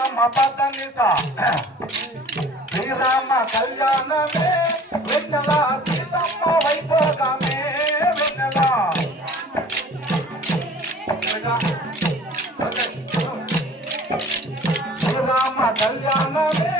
సరిగమ శ్రీరామ కళ్యాణమే వెన్నెల సీతమ్మ వైభోగమే వెన్నెల. శ్రీరామ కళ్యాణమే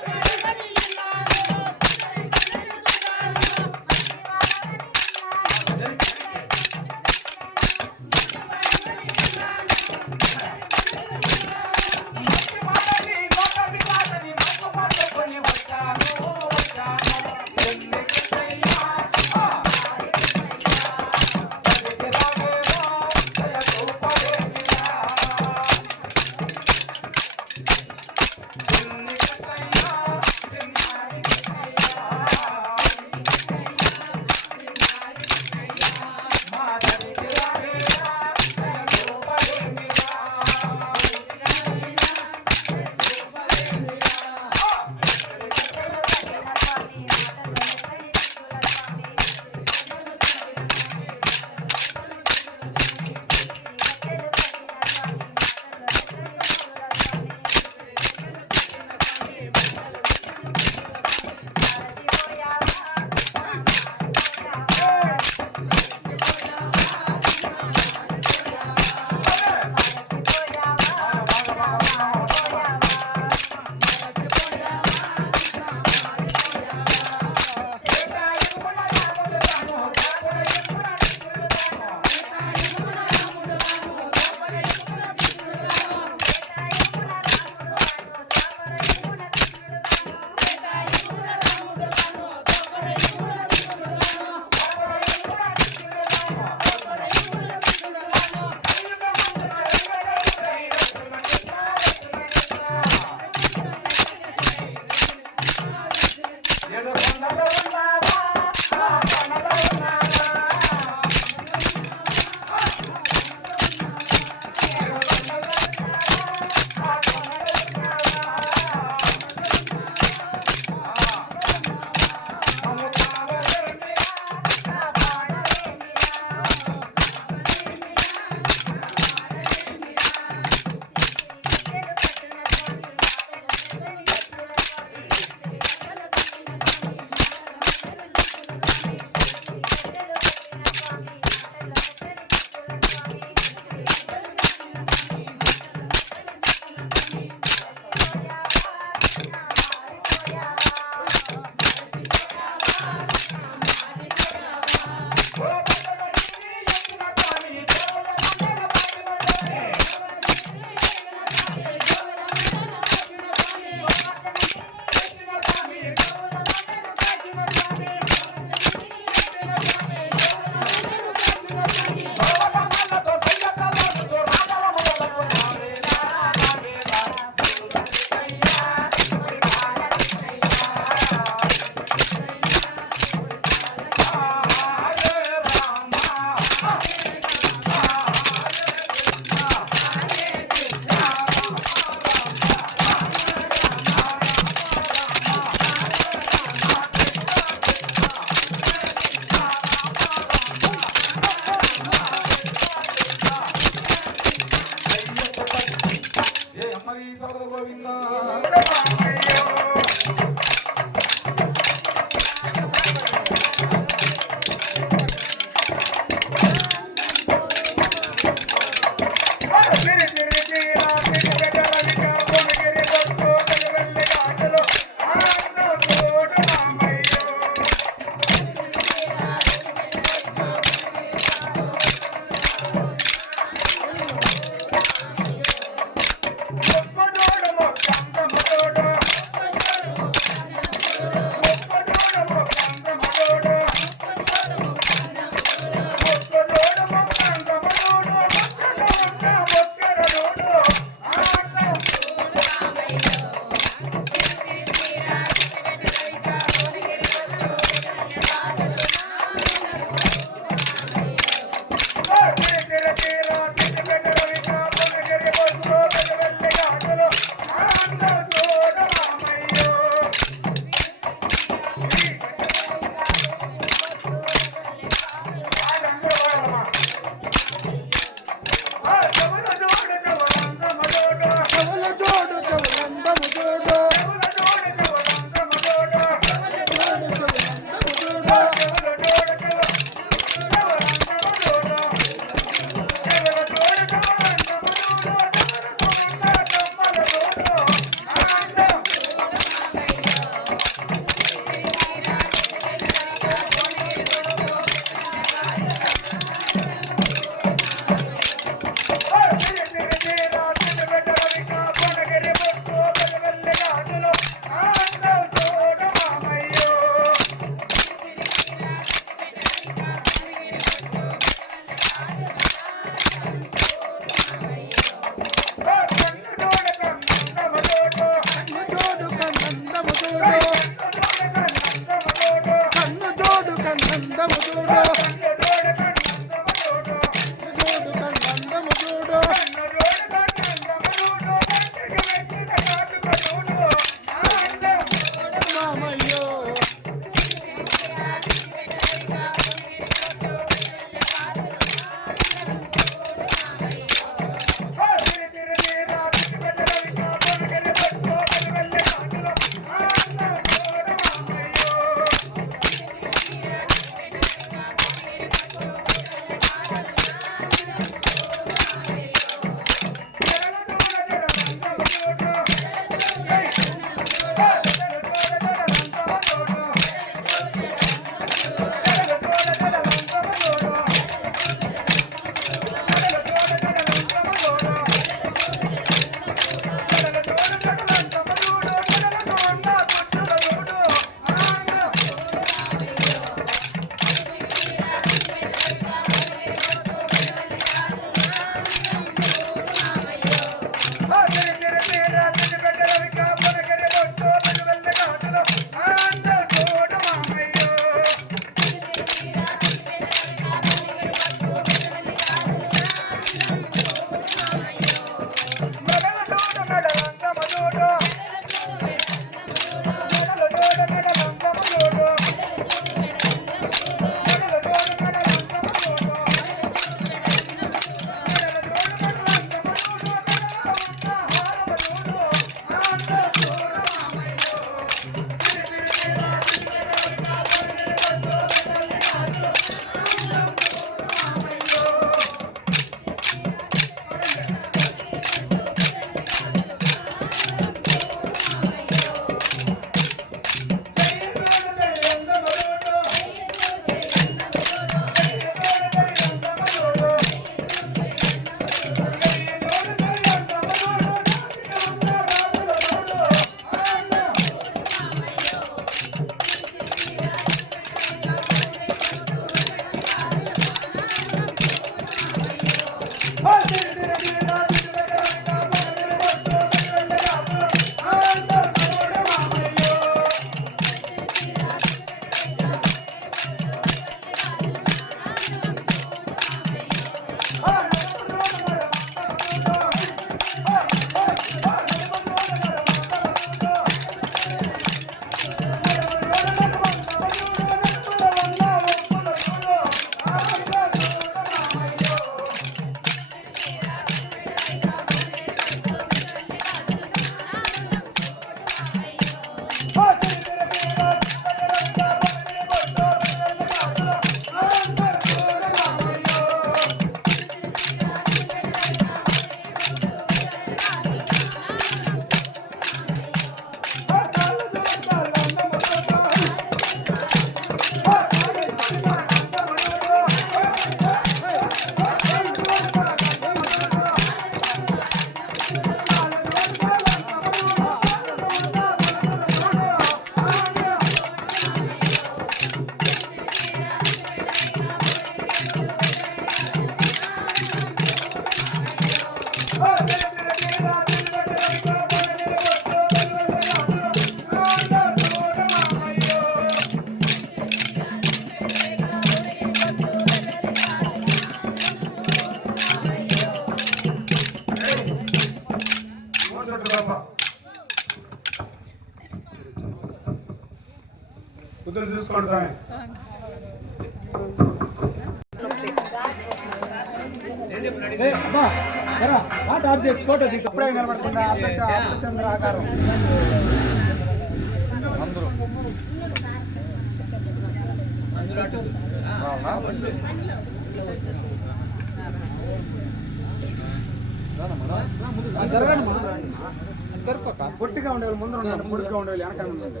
పొట్టిగా ఉండేవాళ్ళు ముందు ఉండండి పొడుగ్గా ఉండేవాళ్ళు వెనకాల ఉండండి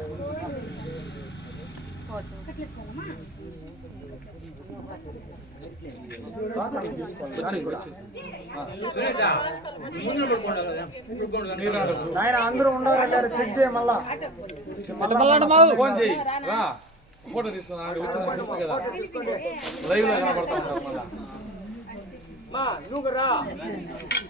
ఆయన అందరూ ఉండరు చెక్ చేయ మళ్ళా. ఫోన్ చేయి. రా. ఫోటో తీసుకున్నా వచ్చింది కదా లైవ్లో కనబడతా ఉంటారు మళ్ళా. రాపా రస్వాకర్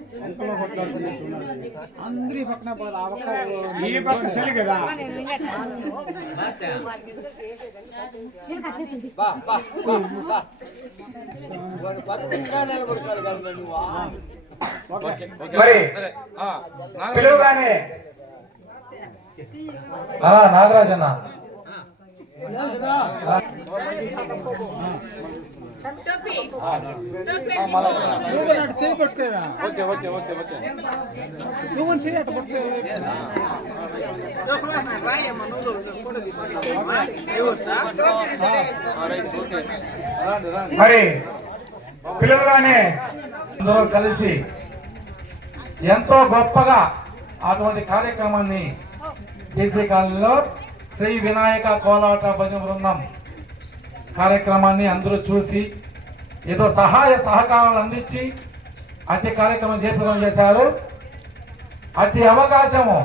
వరా. మరి ఈ పక్క చలి కదా. మరి సరే. పిలువగానే Nagaranna okay okay okay okay మరి పిల్లలుగానే అందరూ కలిసి ఎంతో గొప్పగా అటువంటి కార్యక్రమాన్ని బీసీ కాలనీలో శ్రీ వినాయక కోలాట భజన బృందం కార్యక్రమాన్ని అందరూ చూసి ఏదో సహాయ సహకారాలు అందించి అట్టి కార్యక్రమం చేపడం చేశారు. అట్టి అవకాశము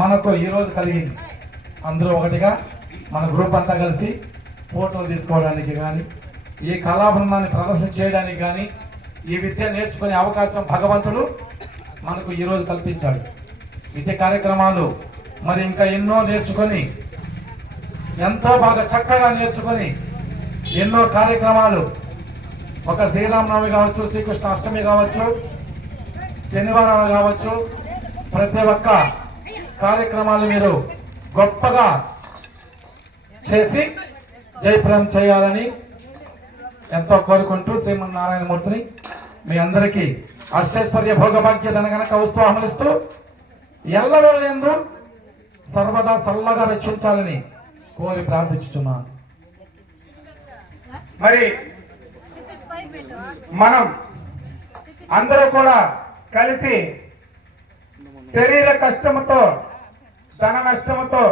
మనకు ఈరోజు కలిగింది. అందరూ ఒకటిగా మన గ్రూప్ అంతా కలిసి ఫోటోలు తీసుకోవడానికి కానీ ఈ కళాబృందాన్ని ప్రదర్శన చేయడానికి కానీ ఈ విద్య నేర్చుకునే అవకాశం భగవంతుడు మనకు ఈరోజు కల్పించాడు. విద్య కార్యక్రమాలు మరి ఇంకా ఎన్నో నేర్చుకొని ఎంతో బాగా చక్కగా నేర్చుకొని ఎన్నో కార్యక్రమాలు. ఒక శ్రీరామనవమి కావచ్చు శ్రీకృష్ణ అష్టమి కావచ్చు శనివారాలు కావచ్చు ప్రతి ఒక్క కార్యక్రమాలు మీరు గొప్పగా చేసి జయప్రదం చేయాలని ఎంతో కోరుకుంటూ శ్రీమన్నారాయణమూర్తిని మీ అందరికీ అష్టైశ్వర్య భోగభాగ్య ధనగనక వస్తూ అమలిస్తూ ఎల్లవేళ సర్వదా సల్లగా రక్షించాలని కోరి ప్రార్థించుతున్నాను మరి మనం అందరూ కూడా కలిసి శరీర కష్టముతో ధన నష్టముతో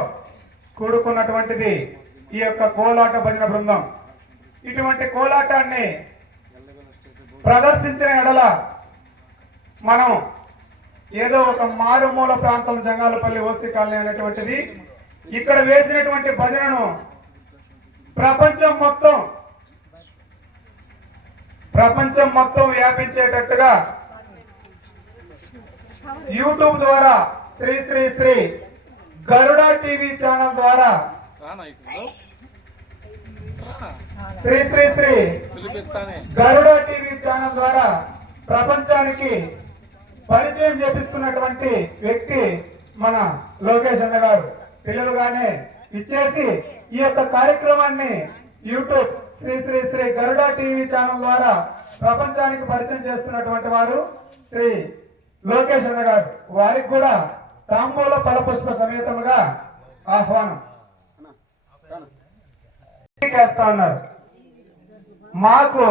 కూడుకున్నటువంటిది ఈ యొక్క కోలాట భజన బృందం. ఇటువంటి కోలాటాన్ని ప్రదర్శించిన ఎడల మనం ఏదో ఒక మారుమూల ప్రాంతం జంగాలపల్లి ఓసి కాలనీ అనేటువంటిది ఇక్కడ వేసినటువంటి భజనను ప్రపంచం మొత్తం ప్రపంచం మొత్తం వ్యాపించేటట్టుగా యూట్యూబ్ ద్వారా శ్రీ శ్రీ శ్రీ గరుడ టీవీ ఛానల్ ద్వారా శ్రీ శ్రీ శ్రీ గరుడ టీవీ ఛానల్ ద్వారా ప్రపంచానికి పరిచయం చేపిస్తున్నటువంటి వ్యక్తి మన లోకేష్ అన్న గారు. పిల్లలుగానే ఇచ్చేసి ఈ యొక్క కార్యక్రమాన్ని YouTube Shri Shri Shri Garuda TV channel ద్వారా ప్రపంచానికి పరిచయం చేస్తున్నటువంటి వారు శ్రీ లోకేష్ అన్న గారు. వారికి కూడా తాంబూల ఫలపుష్ప సమేతముగా ఆహ్వానం. చేస్తా ఉన్నారు. మాకు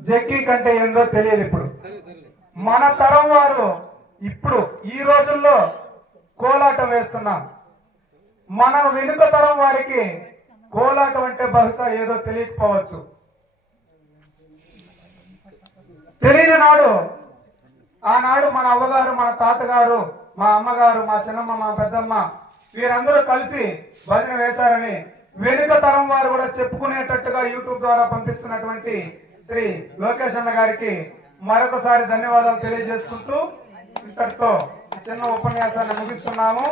జక్కి కంటే ఏందో తెలియదు ఇప్పుడు. మన తరం వారు ఇప్పుడు ఈ రోజుల్లో కోలాటం వేస్తున్నాం. మన వెనుక తరం వారికి కోలాటం అంటే బహుశా ఏదో తెలియకపోవచ్చు. తెలియని నాడు ఆనాడు మన అవ్వగారు మన తాతగారు మా అమ్మగారు మా చిన్నమ్మ మా పెద్దమ్మ వీరందరూ కలిసి భజన వేశారని వెనుక తరం వారు కూడా చెప్పుకునేటట్టుగా యూట్యూబ్ ద్వారా పంపిస్తున్నటువంటి శ్రీ లోకేష్ అన్న గారికి మరొకసారి ధన్యవాదాలు తెలియజేసుకుంటూ ఇంతటితో చిన్న ఉపన్యాసాన్ని ముగిస్తున్నాము.